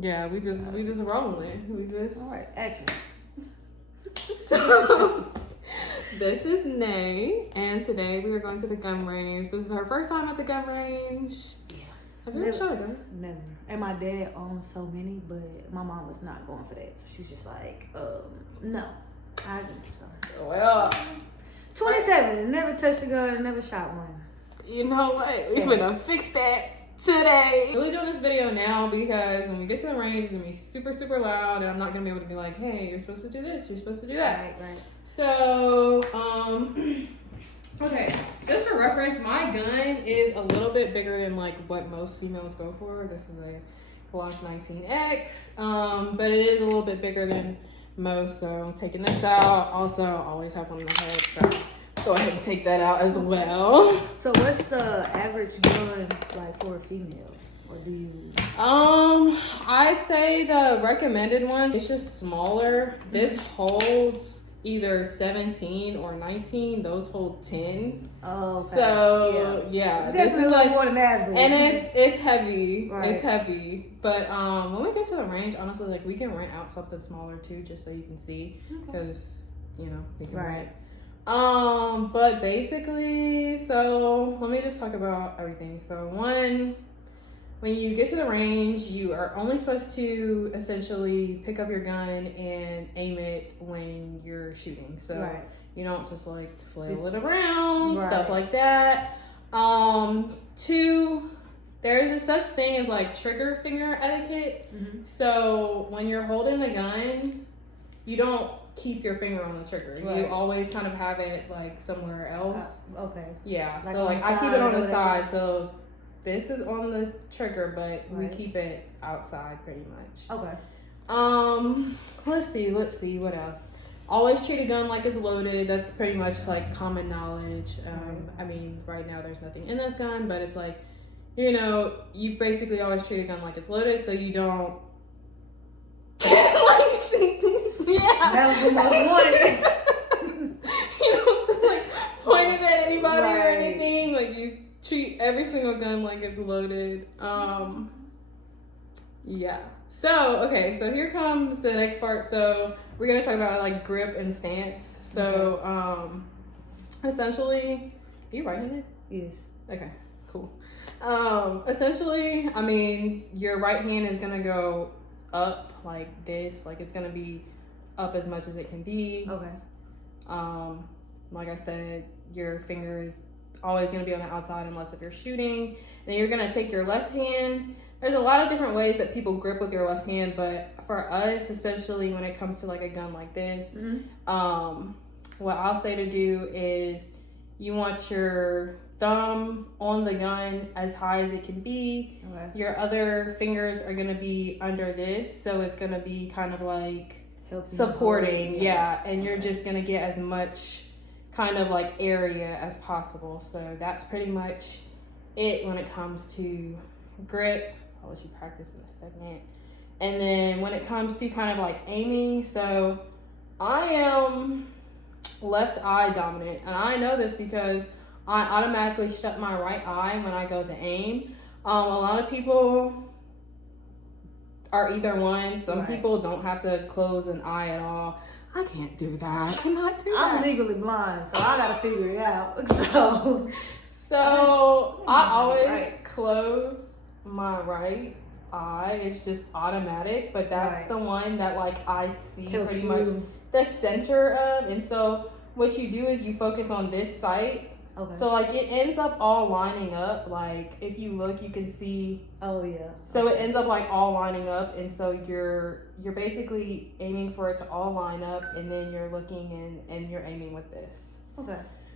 Yeah, we just rolling. All right, action. So, this is Nay, and today we are going to the gun range. This is her first time at the gun range. Yeah. Have you ever shot a gun? Never. And my dad owns so many, but my mom was not going for that. So she's just like, no. I didn't. So. Well, 27 and never touched a gun and never shot one. You know what? We're gonna fix that today. Really doing this video now because when we get to the range, it's gonna be super, super loud, and I'm not gonna be able to be like, hey, you're supposed to do this, you're supposed to do that. Right. So, okay, just for reference, my gun is a little bit bigger than like what most females go for. This is a Glock19X, but it is a little bit bigger than most. So I'm taking this out. Also, I always have one in the head, so go ahead and take that out as well. So what's the average gun like for a female? Or do you? I'd say the recommended one, it's just smaller. This holds either 17 or 19. Those hold 10. Oh, okay. So yeah, this is like more than average. And it's heavy. Right. It's heavy. But when we get to the range, honestly, like we can rent out something smaller too, just so you can see, because you know we can rent. But basically, so let me just talk about everything. So one, when you get to the range, you are only supposed to essentially pick up your gun and aim it when you're shooting. So you don't just like flail it around, stuff like that. Two, there's a such thing as like trigger finger etiquette. So when you're holding the gun, you don't keep your finger on the trigger. You always kind of have it like somewhere else. Okay. Yeah. Like so like I keep it on the side. So this is on the trigger, but we keep it outside pretty much. Okay. Let's see what else. Always treat a gun like it's loaded. That's pretty much like common knowledge. I mean, right now there's nothing in this gun, but it's like, you know, you basically always treat a gun like it's loaded, so you don't That was the most wanted. You don't just like point it at anybody or anything. Like you treat every single gun like it's loaded. Yeah. So, okay, so here comes the next part. So we're gonna talk about like grip and stance. So essentially, are you right-handed? Yes. Okay, cool. Essentially, I mean, your right hand is gonna go up like this, like it's gonna be up as much as it can be. Okay. Like I said, your finger is always gonna be on the outside unless if you're shooting. And then you're gonna take your left hand. There's a lot of different ways that people grip with your left hand, but for us, especially when it comes to like a gun like this, what I'll say to do is you want your thumb on the gun as high as it can be. Your other fingers are gonna be under this, so it's gonna be kind of like supporting, and you're just gonna get as much kind of like area as possible. So that's pretty much it when it comes to grip. I'll let you practice in a second. And then when it comes to kind of like aiming, so I am left eye dominant, and I know this because I automatically shut my right eye when I go to aim. A lot of people are either one. Some people don't have to close an eye at all. I can't do that. I cannot do that. I'm legally blind, so I gotta figure it out. So I always close my right eye. It's just automatic, but that's the one that like I see pretty much the center of. And so what you do is you focus on this sight. So like it ends up all lining up. Like if you look, you can see. So it ends up like all lining up, and so you're basically aiming for it to all line up, and then you're looking and you're aiming with this.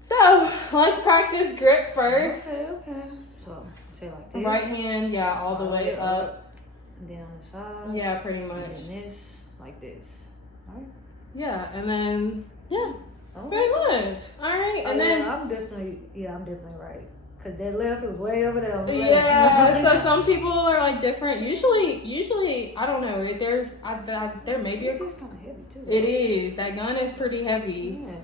So let's practice grip first. Okay. So say like this. Right hand, all the way up. And then on the side. Yeah, pretty much. And then this, like this. All right. Yeah, and then pretty much. All right, and then I'm definitely right. Cause that left was way over there. Yeah, so some people are like different. Usually, I don't know. There may be. This is kind of heavy too. It is. That gun is pretty heavy. Yeah.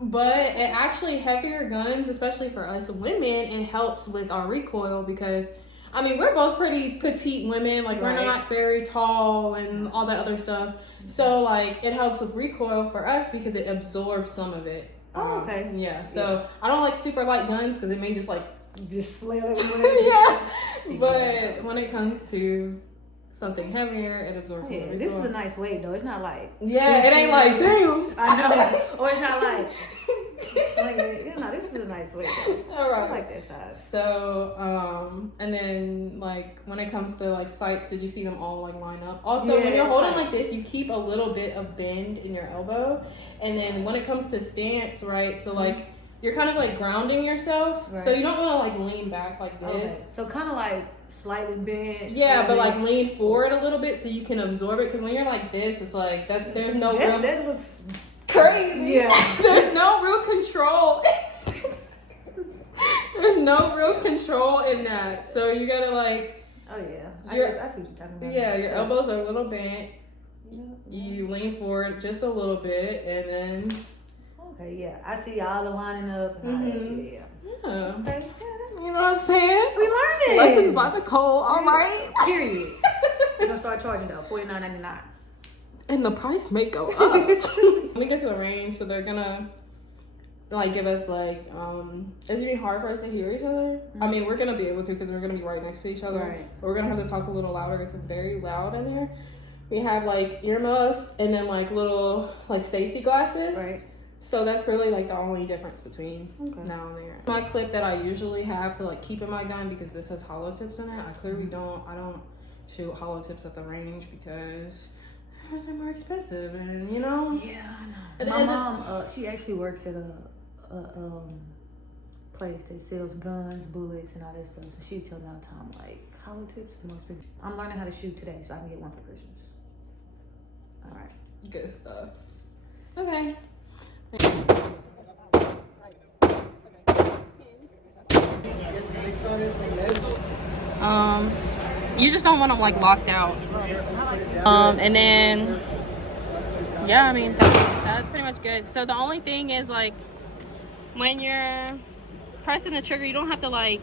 But it actually heavier guns, especially for us women, it helps with our recoil because I mean, we're both pretty petite women. Like, we're Right. not very tall and all that other stuff. So, like, it helps with recoil for us because it absorbs some of it. Oh, okay. Yeah. So, I don't like super light guns because it may just, like, Just flail everywhere. yeah. But when it comes to something heavier, it absorbs some of Yeah, the this recoil. is a nice weight though. It's not like Yeah, it ain't like, damn. I know. Or it's not like you know, this is a nice weight though. All right. I like that size. So, and then like when it comes to like sights, did you see them all like line up? Also, Yeah, when you're it's holding like- like this, you keep a little bit of bend in your elbow. And then when it comes to stance, right? So like you're kind of like grounding yourself. Right. So you don't want to like lean back like this. Okay. So kind of like slightly bent. Yeah, but like maybe. lean forward a little bit so you can absorb it. Because when you're like this, it's like there's no real that looks crazy. Yeah. There's no real control. There's no real control in that. So you gotta like, Oh yeah. I see Your- what you're talking about. yeah, your elbows are a little bent. Yeah. You lean forward just a little bit, and then Okay, yeah. I see all the lining up and all that. Mhm. Yeah. yeah, Okay. Yeah, that's you know what I'm saying? we learned it. Lessons by Nicole. All right. Period. We're gonna start charging though, $49.99. And the price may go up. We get to the range, so they're gonna like give us like it's gonna be hard for us to hear each other. I mean, we're gonna be able to because we're gonna be right next to each other. Right. But we're gonna have to talk a little louder. It's very loud in there. We have like earmuffs and then like little like safety glasses. Right. So that's really like the only difference between Okay. now and there. My clip that I usually have to like keep in my gun because this has hollow tips in it. I clearly don't shoot hollow tips at the range because they're more expensive and you know. Yeah, I know. And- My and mom, she actually works at a place that sells guns, bullets, and all that stuff. So she tells me all the time, like, hollow tips are more expensive. I'm learning how to shoot today, so I can get one for Christmas. All right. Good stuff. Okay. You just don't want them like locked out. And then, yeah, I mean that's pretty much good. So the only thing is like when you're pressing the trigger, you don't have to like.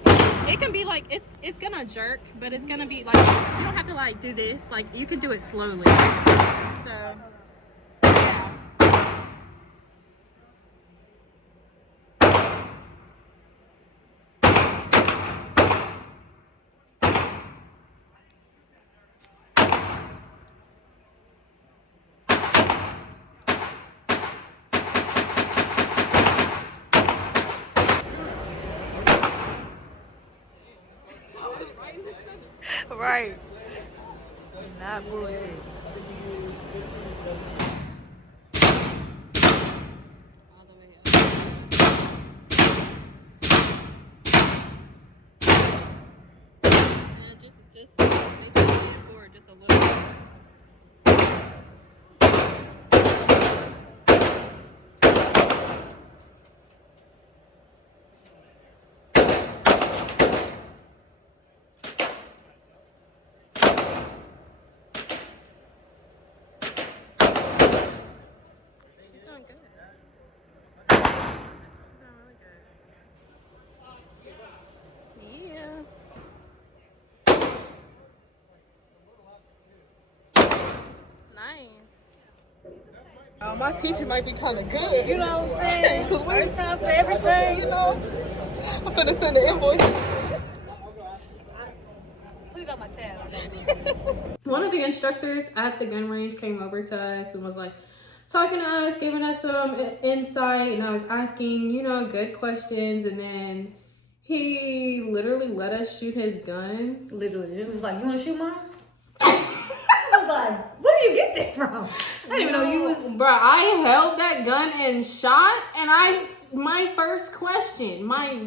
It can be like it's gonna jerk, but it's gonna be like you don't have to like do this. Like you can do it slowly. So. Yeah. Right. Not bullshit. Just basically forward just a little bit. She's doing good. She's doing really good. Yeah. Nice. My teacher might be kind of good. You know what I'm saying? Because First time for everything. you know, I'm finna send the invoice. Put it on my tab. One of the instructors at the gun range came over to us and was like talking to us, giving us some insight, and I was asking, you know, good questions, and then he literally let us shoot his gun. Literally, it was like, you want to shoot mine? I was like, where do you get that from? I didn't even know you was. Bruh, I held that gun and shot, and my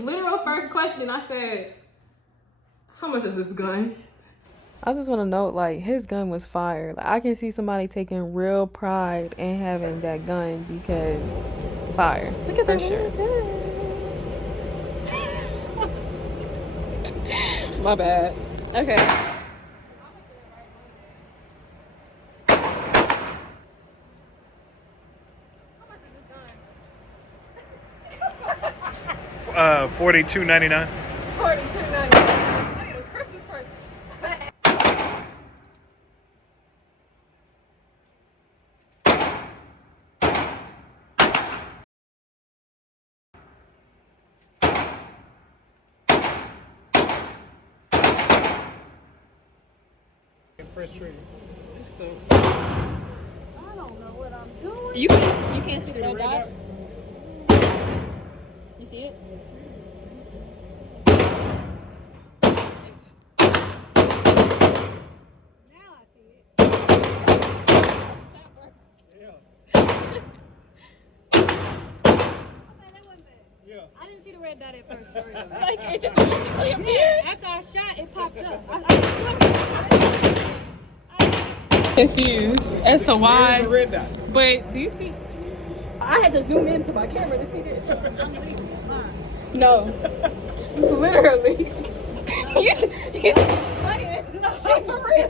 literal first question, I said, how much is this gun? I just want to note, like, his gun was fire. Like, I can see somebody taking real pride in having that gun because fire. Look at that sure. My bad. Okay. $42.99. $42.99. I need a Christmas present. Press trigger. It's the... I don't know what I'm doing. You can't see the red dot? You see it? Now I see it. Yeah. I didn't see the red dot at first. For real. Like, it just magically appeared. After I shot, it popped up. Confused as to why. There's a red dot. But do you see? I had to zoom into my camera to see this. No, literally. you playing? She for real.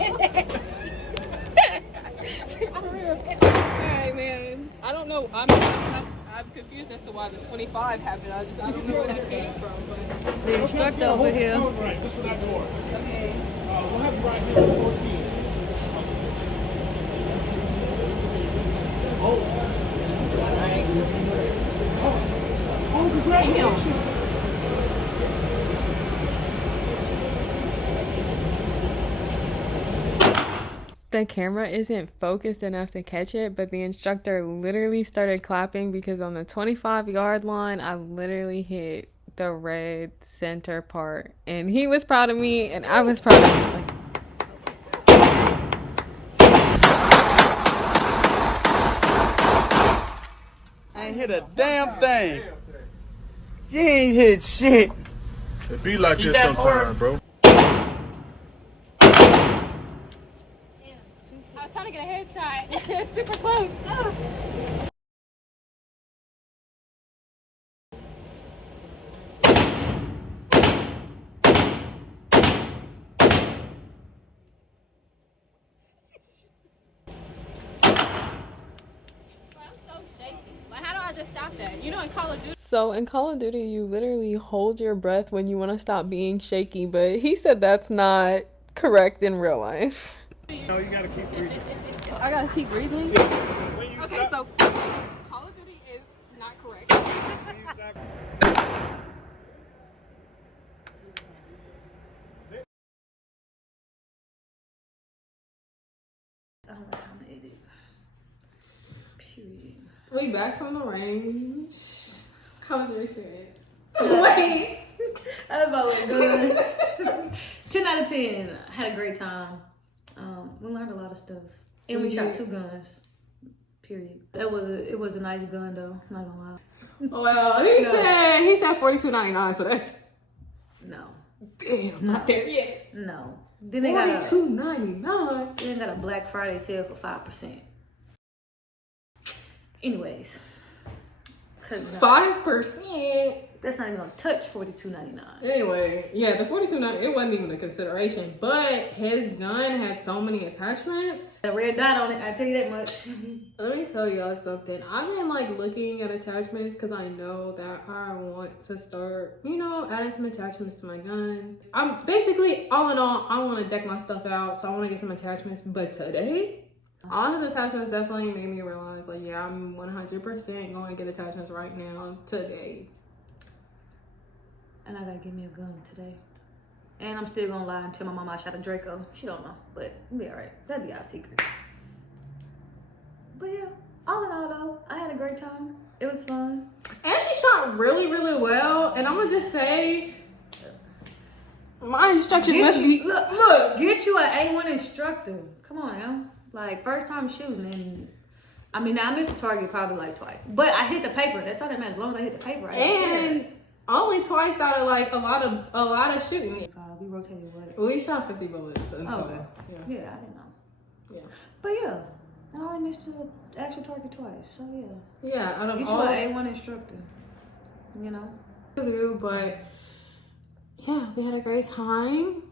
She for real. Alright, man. I don't know. I'm confused as to why the 25 happened. I don't know where that came from. But The instructor over here. Right, just for that door. okay. We'll have you right here at 14. Oh, congratulations. The camera isn't focused enough to catch it, but the instructor literally started clapping because on the 25-yard line, I literally hit the red center part. And he was proud of me, and I was proud of him. Like, I ain't hit a damn thing. You ain't hit shit. It be like this sometimes, bro. I was trying to get a headshot. Super close. Oh. Just stop that. You know, in Call of Duty. So in Call of Duty, you literally hold your breath when you want to stop being shaky, but he said that's not correct in real life. No, you gotta keep breathing. I gotta keep breathing? Okay, so Call of Duty is not correct. I don't know how to edit. Period. We back from the range. How was your experience? Wait. That about went good. 10 out of 10. I had a great time. We learned a lot of stuff. And we shot 2 guns. Period. It was a nice gun though, not gonna lie. Well, he said $42.99, so that's No. damn not there yet. No. Then they got $42.99. Then got a Black Friday sale for 5%. Anyways, 5%. That's not even gonna touch $42.99. Anyway, yeah, the $42.99 it wasn't even a consideration, but his gun had so many attachments. A red dot on it. I tell you that much. Let me tell y'all something. I've been like looking at attachments because I know that I want to start, you know, adding some attachments to my gun. I'm basically, all in all, I want to deck my stuff out, so I want to get some attachments. But today, all his attachments definitely made me realize, like, yeah, I'm 100% going to get attachments right now, today. And I gotta give me a gun today. And I'm still gonna lie and tell my mama I shot a Draco. She don't know, but it'll be alright. That'd be our secret. But yeah, all in all though, I had a great time. It was fun. And she shot really, really well. And I'm going to just say, my instruction must be... Look, get you an A1 instructor. Come on now. Like, first time shooting. And I mean, now I missed the target probably like twice. But I hit the paper. That's all that matters. As long as I hit the paper. And only twice out of like a lot of shooting. We rotated what? We shot 50 bullets. Oh, yeah. I didn't know. Yeah. But yeah, I only missed the actual target twice. So yeah. Yeah, out of Get all you an A1 instructor. You know? But yeah, we had a great time,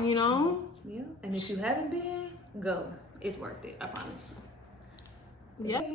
you know? Yeah. And if you haven't been, go. It's worth it, I promise. Yeah.